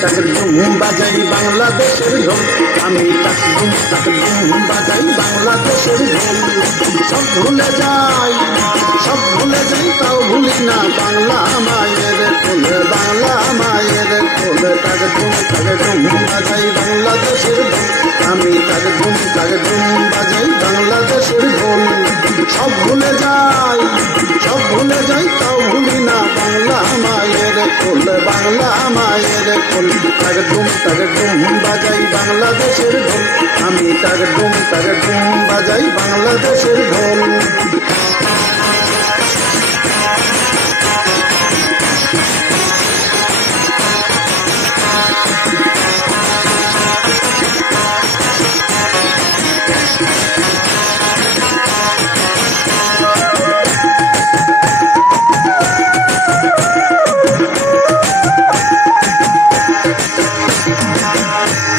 টাক ডুম বাজাই বাংলাদেশের ঢোল, আমি টাক ডুম বাজাই বাংলাদেশের ঢোল। সব ভুলে যাই, সব ভুলে যাই, তাও ভুলি না বাংলা মায়ের কোল, বাংলা মায়ের কোল। টাক ডুম বাজাই বাংলাদেশের ঢোল, আমি টাক ডুম বাজাই বাংলাদেশের ঢোল। সব ভুলে যাই, সব ভুলে যাই, তাও ভুলি না বাংলা মায়ের কোল, বাংলা মায়ের কোল। টাক ডুম বাজাই বাংলাদেশের ঢোল, আমি টাক ডুম বাজাই বাংলাদেশের ঢোল।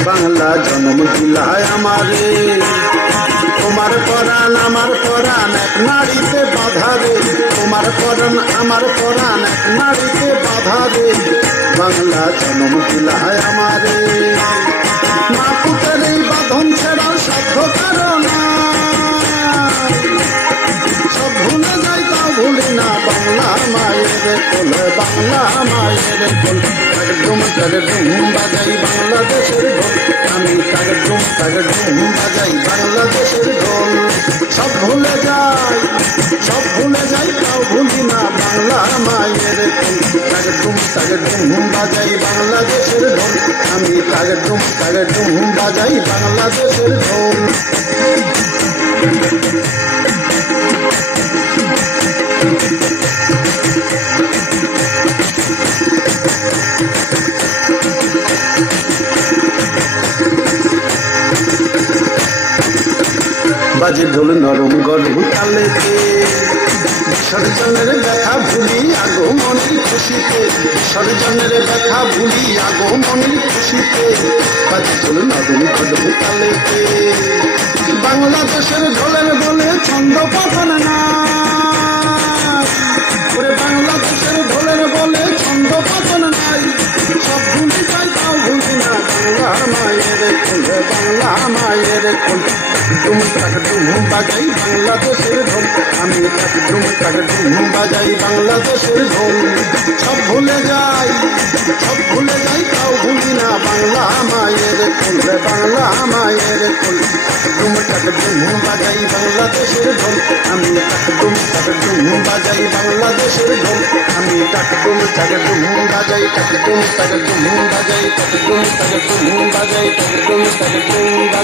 বাংলা জন্ম দিলায় আমারে, তোমার পরাণ আমার পরাণ এক নারীতে বাধা রে, তোমার পরাণ আমার পরাণ এক নারীতে বাধা রে। বাংলা জন্ম দিলায় আমারে, মা পুতের এই বাঁধন ছেড়াও সাধ্য কারণ, সব ভুলে যাই তাও ভুলি না বাংলা মায়ের কোল, বাংলা মায়ের কোল। টাক ডুম বাজাই বাংলাদেশের ঢোল, আমি টাক ডুম বাজাই বাংলাদেশের ঢোল। সব ভুলে যাই, সব ভুলে যাই, তাও ভুলি না বাংলা মায়ের কোল। টাক ডুম বাজাই বাংলাদেশের ঢোল, আমি টাক ডুম বাজাই বাংলাদেশের ঢোল। বাজে ঢোল নরম গরম তালেতে, বিসর্জনের ব্যথা ভুলি আগমনের খুশিতে, বিসর্জনের ব্যথা ভুলি আগমনের খুশিতে। বাজে ঢোল নরম গরম তালেতে, বাংলাদেশের ঢোলের বলে ছন্দ পাখন না, ওরে বাংলাদেশের ঢোলের বলে ছন্দ পাখন নাই। সব ভুলি যাই তাও ভুলি না বাংলা মায়ের কোল, বাংলা মায়ের কোল। ডুম বাজাই বাংলাদেশের ঢোল, আমি টাক ডুম বাজাই বাংলাদেশের ঢোল। সব ভুলে যাই, সব ভুলে যাই, তাও ভুলি না বাংলা মায়ের কোল, বাংলা মায়ের কোল। টাক ডুম বাজাই বাংলাদেশের ঢোল, আমি টাক ডুম বাজাই বাংলাদেশের ঢোল, আমি টাক ডুম বাজাই, টাক ডুম বাজাই, টাক ডুম বাজাই, টাক ডুম বাজাই।